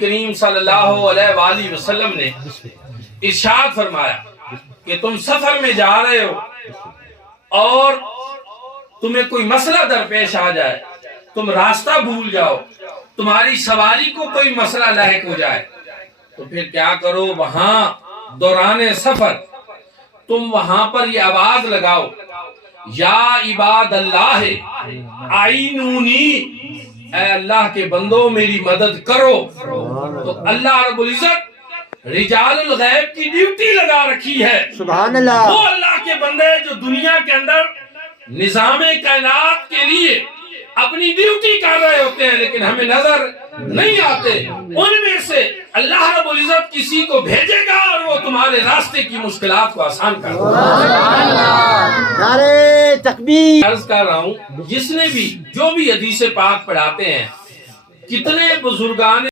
کریم صلی اللہ علیہ وآلہ وسلم نے ارشاد فرمایا کہ تم سفر میں جا رہے ہو اور تمہیں کوئی مسئلہ درپیش آ جائے، تم راستہ بھول جاؤ، تمہاری سواری کو کوئی مسئلہ لاحق ہو جائے، تو پھر کیا کرو؟ وہاں دوران سفر تم وہاں پر یہ آواز لگاؤ، یا عباد اللہ آئینونی، اے اللہ کے بندوں میری مدد کرو۔ تو اللہ رب العزت رجال الغیب کی ڈیوٹی لگا رکھی ہے، سبحان اللہ۔ وہ اللہ کے بندے جو دنیا کے اندر نظام کائنات کے لیے اپنی ڈیوٹی کر رہے ہوتے ہیں لیکن ہمیں نظر نہیں آتے، ان میں سے اللہ رب العزت کسی کو بھیجے گا اور وہ تمہارے راستے کی مشکلات کو آسان کر دے گا۔ نعرہ تکبیر۔ عرض کر رہا ہوں، جس نے بھی جو بھی حدیث پاک پڑھاتے ہیں، کتنے بزرگان